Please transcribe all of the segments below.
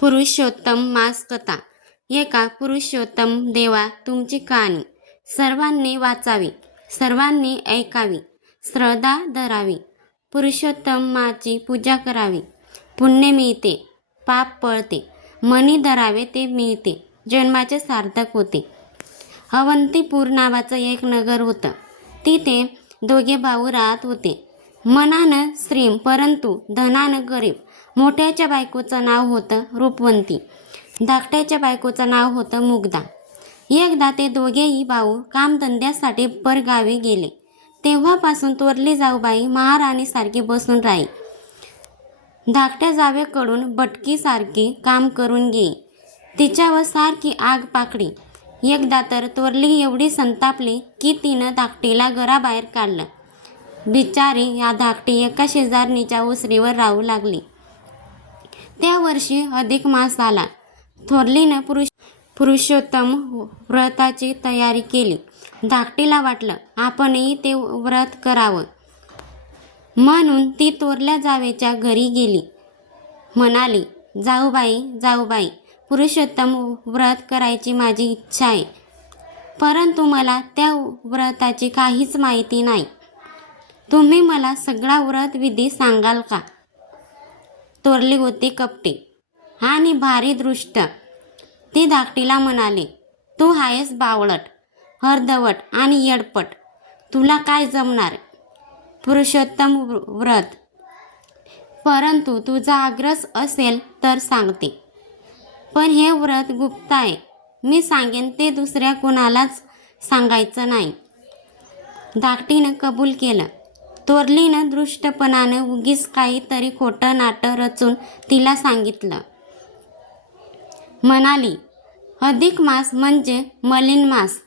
पुरुषोत्तम मास कथा. एका पुरुषोत्तम देवा तुमची कहाणी सर्वांनी वाचावी, सर्वांनी ऐकावी, श्रद्धा धरावी. पुरुषोत्तम माची पूजा करावी, पुण्य मिळते, पाप पळते. मनी धरावे ते मिळते, जन्माचे सार्थक होते. अवंतीपूर नावाचं एक नगर होतं. तिथे दोघे भाऊ राहत होते. मनानं श्रीम परंतु धनानं गरीब. मोठ्याच्या बायकोचं नाव होतं रूपवंती, धाकट्याच्या बायकोचं नाव होतं मुग्धा. एकदा ते दोघेही भाऊ कामधंद्यासाठी परगावी गेले. तेव्हापासून थोरली जाऊबाई महाराणीसारखी बसून राही. धाकट्या जावेकडून भटकीसारखी काम करून घेई. तिच्यावर सारखी आग पाकडी. एकदा तर थोरली एवढी संतापली की तिनं धाकटीला घराबाहेर काढलं. बिचारी या धाकटी एका शेजारणीच्या ओसरीवर राहू लागली. त्या वर्षी अधिक मास आला. थोरलीनं पुरुषोत्तम व्रताची तयारी केली. धाकटीला वाटलं आपणही ते व्रत करावं, म्हणून ती थोरल्या जावेच्या घरी गेली. म्हणाली, जाऊबाई जाऊबाई, पुरुषोत्तम व्रत करायची माझी इच्छा आहे, परंतु मला त्या व्रताची काहीच माहिती नाही. तुम्ही मला सगळा व्रत विधी सांगाल का? थोरली होती कपटी आणि भारी दृष्ट. ती धाकटीला म्हणाली, तू आहेस बावळट, अर्धवट आणि येडपट. तुला काय जमणार पुरुषोत्तम व्रत? परंतु तुझा आग्रह असेल तर सांगते, पण हे व्रत गुप्त आहे. मी सांगेन ते दुसऱ्या कोणालाच सांगायचं नाही. धाकटीनं कबूल केलं. थोरलीनं दृष्टपणानं उगीच काहीतरी खोटं नाटं रचून तिला सांगितलं. म्हणाली, अधिक मास म्हणजे मलिन मास.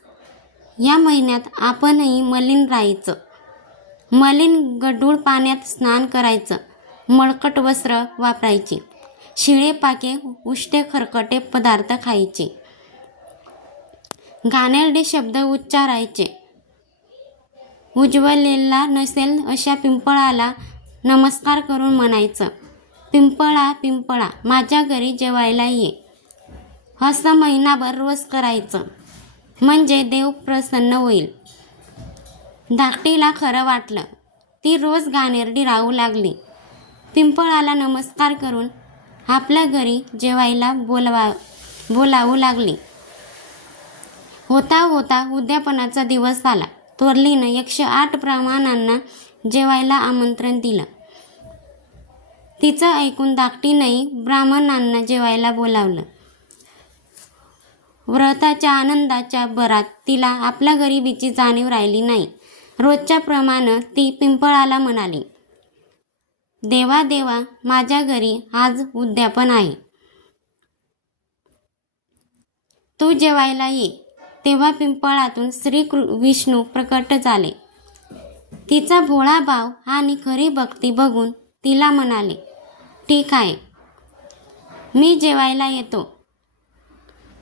या महिन्यात आपणही मलिन राहायचं. मलिन गढूळ पाण्यात स्नान करायचं, मळकट वस्त्र वापरायची, शिळे पाके उष्टे खरकटे पदार्थ खायचे, घाणेरडे शब्द उच्चारायचे. उज्ज्वलेला नसेल अशा पिंपळाला नमस्कार करून म्हणायचं, पिंपळा पिंपळा माझ्या घरी जेवायला ये. असं महिनाभर रोज करायचं, म्हणजे देव प्रसन्न होईल. धाकटीला खरं वाटलं. ती रोज घाणेरडी राहू लागली. पिंपळाला नमस्कार करून आपल्या घरी जेवायला बोलावू लागली. होता होता उद्यापनाचा दिवस आला. थोरलीनं 108 ब्राह्मणांना जेवायला आमंत्रण दिलं. तिचं ऐकून धाकटीनंही ब्राह्मणांना जेवायला बोलावलं. व्रताच्या आनंदाच्या भरात तिला आपल्या गरिबीची जाणीव राहिली नाही. रोजच्या प्रमाणे ती पिंपळाला म्हणाली, देवा देवा, माझ्या घरी आज उद्यापन आहे, तू जेवायला ये. तेव्हा पिंपळातून श्री विष्णू प्रकट झाले. तिचा भोळा भाव आणि खरी भक्ती बघून तिला म्हणाले, ठीक आहे, मी जेवायला येतो.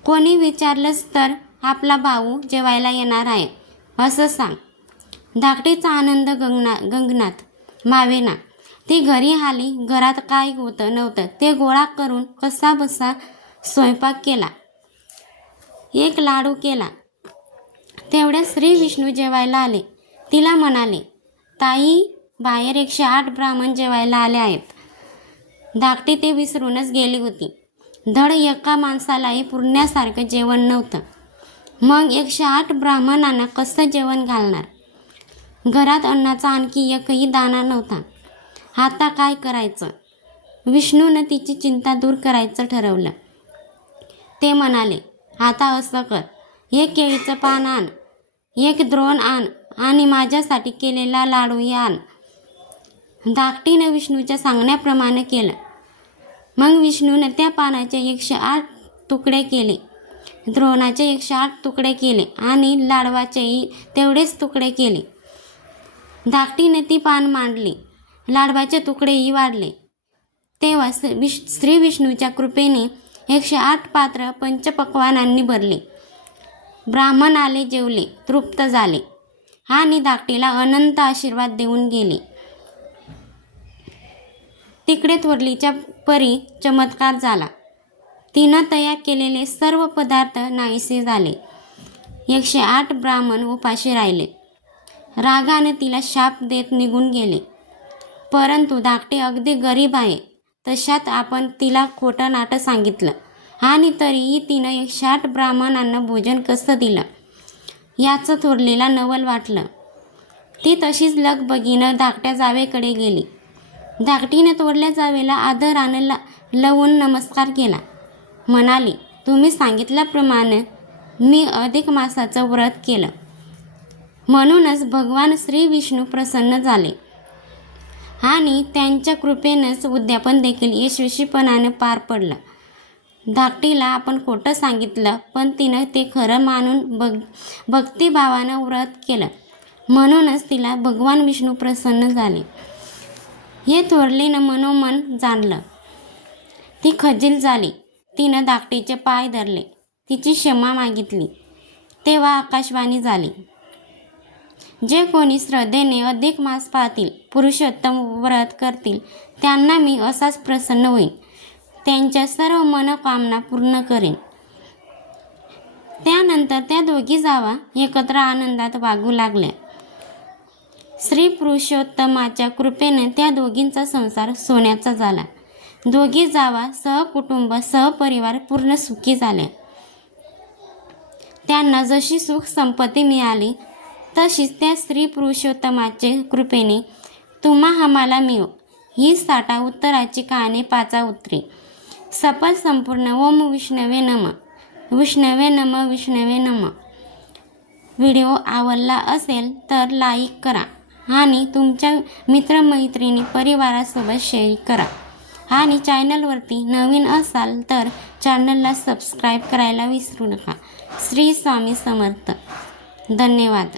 कोणी विचारलंच तर आपला भाऊ जेवायला येणार आहे असं सांग. धाकटीचा आनंद गगनात मावेना. ती घरी आली. घरात काय होतं नव्हतं ते गोळा करून कसाबसा स्वयंपाक केला. एक लाडू केला. तेवढ्या श्री विष्णू जेवायला आले. तिला म्हणाले, ताई, बाहेर 108 ब्राह्मण जेवायला आले आहेत. धाकटी ते विसरूनच गेली होती. धड एका माणसालाही पुरण्यासारखं जेवण नव्हतं. मग 108 ब्राह्मणांना कसं जेवण घालणार? घरात अन्नाचा आणखी एकही दाणा नव्हता. आता काय करायचं? विष्णूनं तिची चिंता दूर करायचं ठरवलं. ते म्हणाले, आता असं कर, एक केळीचं पान आण, एक द्रोण आण आणि माझ्यासाठी केलेला लाडूही आण. धाकटीनं विष्णूच्या सांगण्याप्रमाणे केलं. मग विष्णूनं त्या पानाचे 108 तुकडे केले, द्रोणाचे 108 तुकडे केले आणि लाडवाचेही तेवढेच तुकडे केले. धाकटीनं ती पान मांडली. लाडवाचे तुकडेही वाढले. तेव्हा श्री विष्णूच्या कृपेने 108 पात्र पंचपक्वानांनी भरले. ब्राह्मण आले, जेवले, तृप्त झाले आणि धाकटीला अनंत आशीर्वाद देऊन गेले. तिकडे थोरलीच्या परी चमत्कार झाला. तिनं तयार केलेले सर्व पदार्थ नाहीसे झाले. 108 ब्राह्मण उपाशी राहिले. रागाने तिला शाप देत निघून गेले. परंतु धाकटे अगदी गरीब आहे तशात आपण तिला खोटं नाटं सांगितलं आणि तरीही तिनं 108 ब्राह्मणांना भोजन कसं दिलं याचं थोरलीला नवल वाटलं. ती तशीच लगबगीनं धाकट्या जावेकडे गेली. धाकटीने थोरल्या जावेला आदरानं लवून नमस्कार केला. म्हणाली, तुम्ही सांगितल्याप्रमाणे मी अधिक मासाचं व्रत केलं, म्हणूनच भगवान श्री विष्णू प्रसन्न झाले आणि त्यांच्या कृपेनंच उद्यापन देखील यशस्वीपणाने पार पडलं. धाकटीला आपण खोटं सांगितलं, पण तिनं ते खरं मानून भक्तिभावानं व्रत केलं, म्हणूनच तिला भगवान विष्णू प्रसन्न झाले हे थोरलीनं मनोमन जाणलं. ती खजील झाली. तिनं धाकटीचे पाय धरले, तिची क्षमा मागितली. तेव्हा आकाशवाणी झाली, जे कोणी श्रद्धेने अधिक मास पाळतील, पुरुषोत्तम व्रत करतील, त्यांना मी असाच प्रसन्न होईन, त्यांच्या सर्व मनोकामना पूर्ण करेन. त्यानंतर त्या दोघी जावा एकत्र आनंदात वागू लागल्या. श्री पुरुषोत्तमाच्या कृपेने त्या दोघींचा संसार सोन्याचा झाला. दोघी जावा सहकुटुंब सहपरिवार पूर्ण सुखी झाल्या. त्यांना जशी सुख संपत्ती मिळाली तशीच त्या श्री पुरुषोत्तमाच्या कृपेने तुम्हा आम्हाला मिळो ही साठा उत्तराची कहाणी 5 उतरी. सफल संपूर्ण. ओम विष्णवे नम. विष्णवे नम. विष्णवे नम. व्हिडिओ आवडला असेल तर लाईक करा आणि तुमच्या मित्रमैत्रिणी परिवारासोबत शेअर करा आणि चॅनलवरती नवीन असाल तर चॅनलला सबस्क्राईब करायला विसरू नका. श्री स्वामी समर्थ. धन्यवाद.